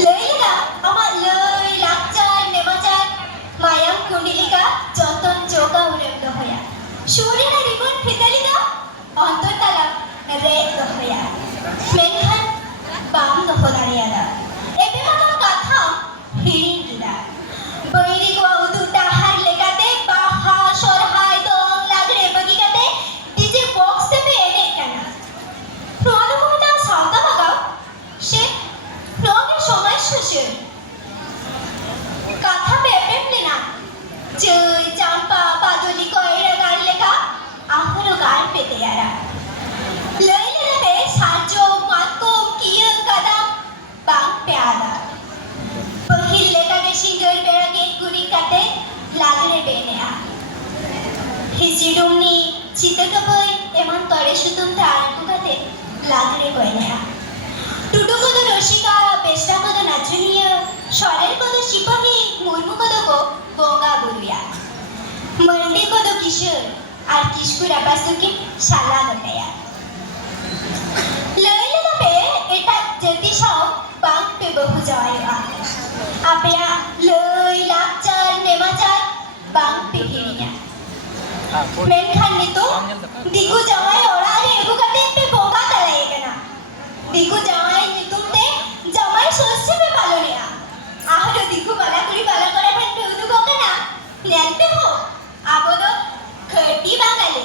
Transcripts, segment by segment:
Leila, amak lei lakcar nemacar mayam kundilika joton joga urem dohoya. Surina ribon fitalika ontor tala re dohoya. Menhan bam doho dariyada. Ebe makam katha hiring gida. Bairi gua udu dahar legate baha sorhai dong lagre bagi kate DJ box tepe ene kana. Proado kumita sauta magao. She Nongin সময় শেষে কথা পেপেমলি না জয় চাম্পা পাদলি কয়রা গান লেখা আহরো গান পেতে আরা লইলে রে সাজো মাকো কিয় কদম বাং প্যাদা পহিল লেখা কে সিঙ্গল বেড়া কে গুড়ি কাটে লাগলে বেনেয়া হিজিডুমনি চিতকবই এমন তরে সুতুম তারাঙ্কু কাটে লাগলে বইনেয়া টুটুকোদো রসিকা পেশরাকোদো নাচুনিয়া সরেরকোদো সিপাহী মুর্মুকোদো গঙ্গা বুরুয়া মন্ডিকোদো কিশোর আর কিশকুরা পাসুকি শালা গটায়া লইলে তবে এটা যেতি সব বাং পে বহু যাওয়া আপেয়া লই লাকচার নেমাচার বাং পে হিরিয়া মেনখান নিতো দিগু জামাই ওরা রে এগু কাতে পে গঙ্গা তালায়ে কেনা দিগু জামাই নিতুমতে জামাই সস্যে পে পালনিয়া আহরো দিগু বালা করি বালা করে ফেন পে উদু গঙ্গা না নেলতে হো আবদো খটি বাঙালি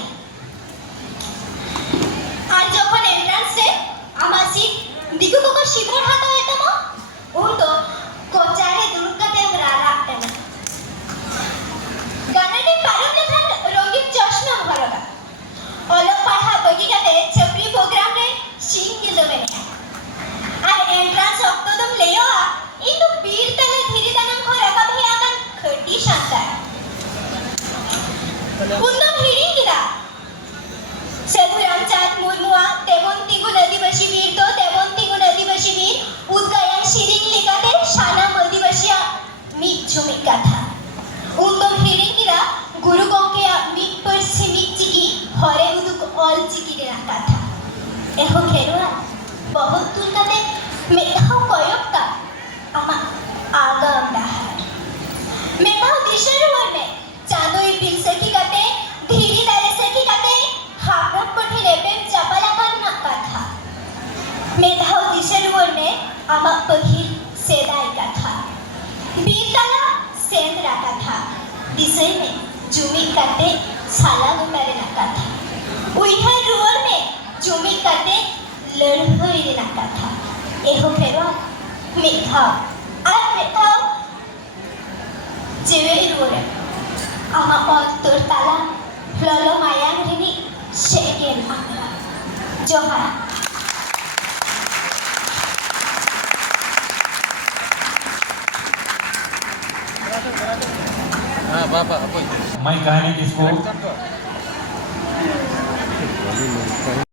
আর যখন এন্ট্রান্সে আমার সিট দিগু কোকো শিবর হাতা হইতাম উন তো কোচারে দুর্গাতে রারা না গানাটি পারুম লেখান রঙিন চশমা ভরগা অলক পাঠা বগিগাতে ছপরি প্রোগ্রাম রে সিং গিলো বেনে আর এন্ট্রান্স অক্তদম লেয়া ইন্দু বীর তলে ধীরে দানাম খরাকা ভে আকান খটি শান্তা উন্দম হিড়ি গিরা সেধুরামচাঁদ মুর্মুয়া দেবন্তিগু আদিবাসী বীর তো দেবন্তিগু আদিবাসী বীর উদ্গায়ন শিরিং লিগাতে সানাম আদিবাসীয়া মিক ঝুমিক গাথা উন্দম হিড়ি গিরা গুরু গঙ্কে মিক পরছি মিক চিকি হরে উদুক অল চিকি রেনা গাথা এহো খেরুয়া বহুত তুলকাতে মেধাও কয়ক্কা আমা আগাম ডাহার মেধাও দিশের বর্মে চাঁদই বিল সখী কাতে ধীরি দারে সখী কাতে হাবরক পঠে রেপেম চাপালাকান না কথা মেধাও দিশের বর্মে আমা পহিল সেদাই কথা বীরতালা সেন্দ্রা কথা দিশে মে জুমি কাতে সালা গুটারে না কথা উইহার রুয়ার মে জুমি কাতে লড়হই না কথা এহো ফেরোয়া মেধাও আর মেধাও যেবে রুয়ারে আমা অন্তর তালা ললো মায়াং রিনি শেকেন আমরা জোহার मैं कहानी किसको